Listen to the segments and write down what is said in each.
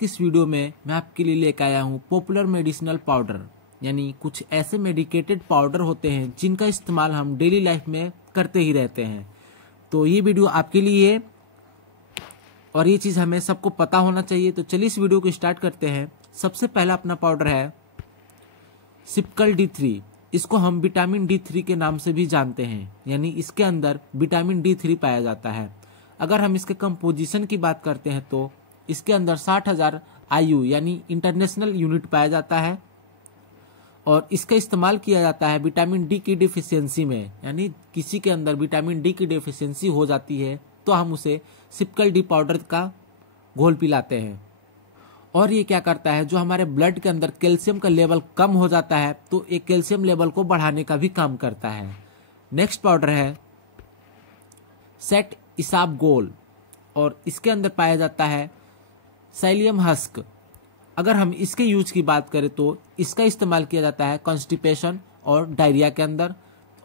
की इस वीडियो में मैं आपके लिए लेकर आया हूँ पॉपुलर मेडिसिनल पाउडर, यानी कुछ ऐसे मेडिकेटेड पाउडर होते हैं जिनका इस्तेमाल हम डेली लाइफ में करते ही रहते हैं। तो ये वीडियो आपके लिए है और ये चीज़ हमें सबको पता होना चाहिए। तो चलिए इस वीडियो को स्टार्ट करते हैं। सबसे पहला अपना पाउडर है सिप्कल D3। इसको हम विटामिन D3 के नाम से भी जानते हैं, यानी इसके अंदर विटामिन D3 पाया जाता है। अगर हम इसके कंपोजिशन की बात करते हैं तो इसके अंदर 60,000 IU यानी इंटरनेशनल यूनिट पाया जाता है और इसका इस्तेमाल किया जाता है विटामिन डी की डिफिशियंसी में, यानी किसी के अंदर विटामिन डी की डिफिशियंसी हो जाती है तो हम उसे सिप्कल डी पाउडर का घोल पिलाते हैं। और ये क्या करता है, जो हमारे ब्लड के अंदर कैल्शियम का लेवल कम हो जाता है तो एक कैल्शियम लेवल को बढ़ाने का भी काम करता है। नेक्स्ट पाउडर है सेट इसाब गोल और इसके अंदर पाया जाता है साइलियम हस्क। अगर हम इसके यूज की बात करें तो इसका इस्तेमाल किया जाता है कॉन्स्टिपेशन और डायरिया के अंदर,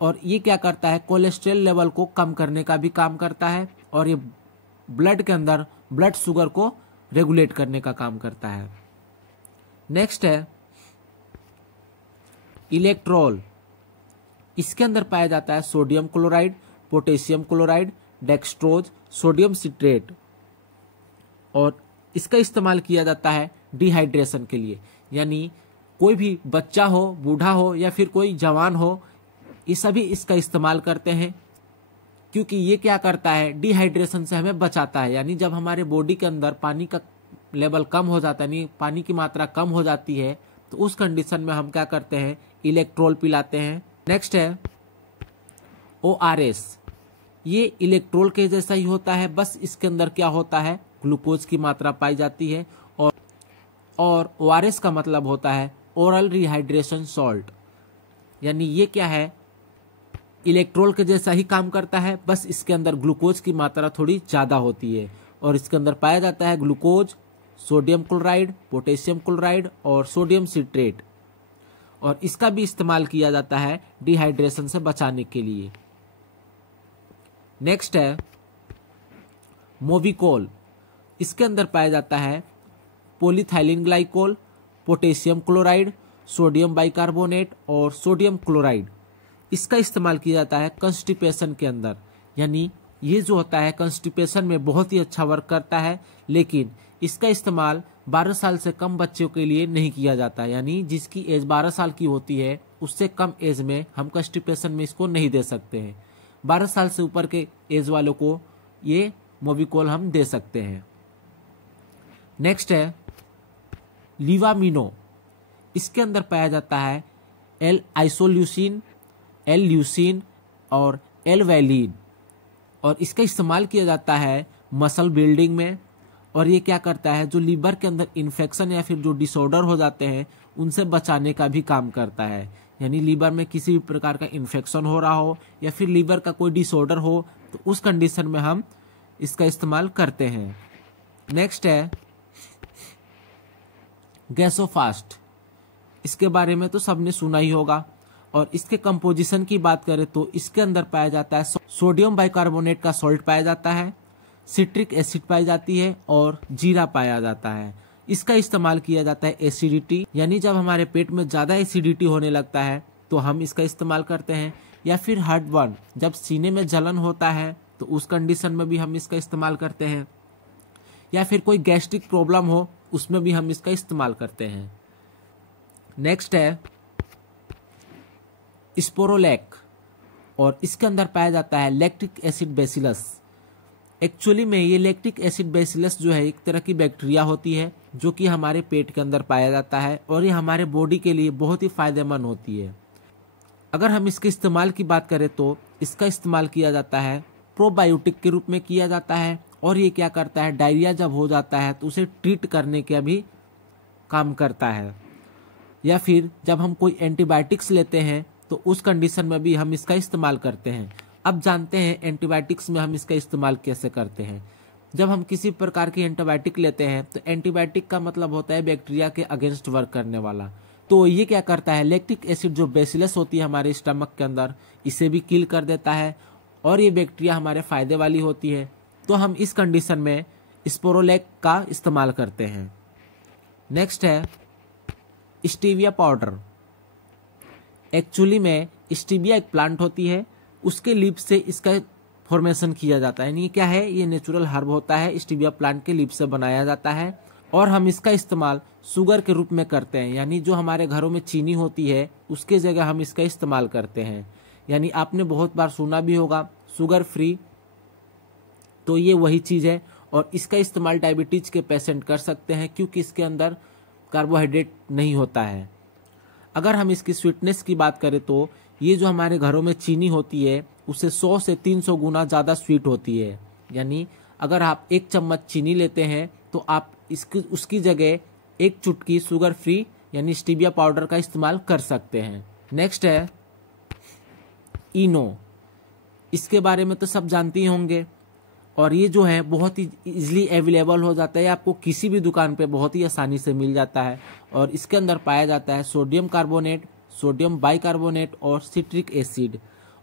और ये क्या करता है कोलेस्ट्रॉल लेवल को कम करने का भी काम करता है और ये ब्लड के अंदर ब्लड शुगर को रेगुलेट करने का काम करता है। नेक्स्ट है इलेक्ट्रोल। इसके अंदर पाया जाता है sodium chloride, potassium chloride, dextrose, sodium citrate, और इसका इस्तेमाल किया जाता है डिहाइड्रेशन के लिए, यानी कोई भी बच्चा हो, बूढ़ा हो या फिर कोई जवान हो, ये सभी इसका इस्तेमाल करते हैं क्योंकि ये क्या करता है डिहाइड्रेशन से हमें बचाता है। यानी जब हमारे बॉडी के अंदर पानी का लेवल कम हो जाता है, यानी पानी की मात्रा कम हो जाती है, तो उस कंडीशन में हम क्या करते हैं इलेक्ट्रोल पिलाते हैं। नेक्स्ट है ORS। ये इलेक्ट्रोल के जैसा ही होता है, बस इसके अंदर क्या होता है ग्लूकोज की मात्रा पाई जाती है और ORS का मतलब होता है ओरल रिहाइड्रेशन सॉल्ट, यानी ये क्या है इलेक्ट्रोल के जैसा ही काम करता है, बस इसके अंदर ग्लूकोज की मात्रा थोड़ी ज़्यादा होती है और इसके अंदर पाया जाता है glucose, sodium chloride, potassium chloride और सोडियम सिट्रेट, और इसका भी इस्तेमाल किया जाता है डिहाइड्रेशन से बचाने के लिए। नेक्स्ट है मोविकोल। इसके अंदर पाया जाता है polyethylene glycol, potassium chloride, sodium bicarbonate और सोडियम क्लोराइड। इसका इस्तेमाल किया जाता है कंस्टिपेशन के अंदर, यानी ये जो होता है कंस्टिपेशन में बहुत ही अच्छा वर्क करता है, लेकिन इसका इस्तेमाल 12 साल से कम बच्चों के लिए नहीं किया जाता, यानी जिसकी एज 12 साल की होती है उससे कम एज में हम कंस्टिपेशन में इसको नहीं दे सकते हैं। 12 साल से ऊपर के एज वालों को ये मोविकोल हम दे सकते हैं। नेक्स्ट है लीवामिनो। इसके अंदर पाया जाता है L आइसोल्यूसिन, L ल्यूसिन और L वैलिन, और इसका इस्तेमाल किया जाता है मसल बिल्डिंग में, और ये क्या करता है जो लीवर के अंदर इन्फेक्शन या फिर जो डिसऑर्डर हो जाते हैं उनसे बचाने का भी काम करता है। यानी लीवर में किसी भी प्रकार का इन्फेक्शन हो रहा हो या फिर लीवर का कोई डिसऑर्डर हो तो उस कंडीशन में हम इसका इस्तेमाल करते हैं। नेक्स्ट है गैसोफास्ट। इसके बारे में तो सबने सुना ही होगा, और इसके कंपोजिशन की बात करें तो इसके अंदर पाया जाता है सोडियम बाइकार्बोनेट का सॉल्ट पाया जाता है, सिट्रिक एसिड पाई जाती है और जीरा पाया जाता है। इसका इस्तेमाल किया जाता है एसिडिटी, यानी जब हमारे पेट में ज़्यादा एसिडिटी होने लगता है तो हम इसका इस्तेमाल करते हैं, या फिर हार्टबर्न जब सीने में जलन होता है तो उस कंडीशन में भी हम इसका इस्तेमाल करते हैं, या फिर कोई गैस्ट्रिक प्रॉब्लम हो उसमें भी हम इसका इस्तेमाल करते हैं। नेक्स्ट है स्पोरोलैक, और इसके अंदर पाया जाता है लैक्टिक एसिड बेसिलस। एक्चुअली में ये लैक्टिक एसिड बेसिलस जो है एक तरह की बैक्टीरिया होती है जो कि हमारे पेट के अंदर पाया जाता है और ये हमारे बॉडी के लिए बहुत ही फायदेमंद होती है। अगर हम इसके इस्तेमाल की बात करें तो इसका इस्तेमाल किया जाता है प्रोबायोटिक के रूप में किया जाता है, और ये क्या करता है डायरिया जब हो जाता है तो उसे ट्रीट करने का भी काम करता है, या फिर जब हम कोई एंटीबायोटिक्स लेते हैं तो उस कंडीशन में भी हम इसका इस्तेमाल करते हैं। अब जानते हैं एंटीबायोटिक्स में हम इसका इस्तेमाल कैसे करते हैं। जब हम किसी प्रकार की एंटीबायोटिक लेते हैं तो एंटीबायोटिक का मतलब होता है बैक्टीरिया के अगेंस्ट वर्क करने वाला, तो ये क्या करता है लैक्टिक एसिड जो बेसिलस होती है हमारे स्टमक के अंदर, इसे भी किल कर देता है और ये बैक्टीरिया हमारे फायदे वाली होती है। तो हम इस कंडीशन में स्पोरोलैक का इस्तेमाल करते हैं। नेक्स्ट है स्टीविया पाउडर। एक्चुअली में स्टीविया एक प्लांट होती है, उसके लीफ से इसका फॉर्मेशन किया जाता है। यानी क्या है, ये नेचुरल हर्ब होता है, स्टीविया प्लांट के लीफ से बनाया जाता है और हम इसका इस्तेमाल शुगर के रूप में करते हैं। यानी जो हमारे घरों में चीनी होती है उसके जगह हम इसका इस्तेमाल करते हैं। यानी आपने बहुत बार सुना भी होगा शुगर फ्री, तो ये वही चीज़ है। और इसका इस्तेमाल डायबिटीज के पेशेंट कर सकते हैं क्योंकि इसके अंदर कार्बोहाइड्रेट नहीं होता है। अगर हम इसकी स्वीटनेस की बात करें तो ये जो हमारे घरों में चीनी होती है उससे 100 से 300 गुना ज़्यादा स्वीट होती है। यानी अगर आप 1 चम्मच चीनी लेते हैं तो आप उसकी जगह 1 चुटकी शुगर फ्री यानी स्टीविया पाउडर का इस्तेमाल कर सकते हैं। नेक्स्ट है इनो। इसके बारे में तो सब जानते ही होंगे और ये जो है बहुत ही इजीली अवेलेबल हो जाता है, आपको किसी भी दुकान पे बहुत ही आसानी से मिल जाता है। और इसके अंदर पाया जाता है सोडियम कार्बोनेट, सोडियम बाइकार्बोनेट और सिट्रिक एसिड।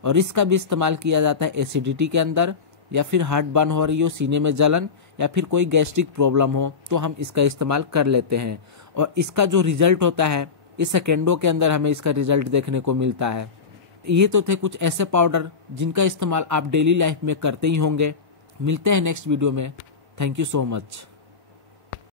और इसका भी इस्तेमाल किया जाता है एसिडिटी के अंदर, या फिर हार्ट बर्न हो रही हो, सीने में जलन, या फिर कोई गैस्ट्रिक प्रॉब्लम हो तो हम इसका इस्तेमाल कर लेते हैं। और इसका जो रिजल्ट होता है इस सेकेंडों के अंदर हमें इसका रिजल्ट देखने को मिलता है। ये तो थे कुछ ऐसे पाउडर जिनका इस्तेमाल आप डेली लाइफ में करते ही होंगे। मिलते हैं नेक्स्ट वीडियो में। Thank you so much.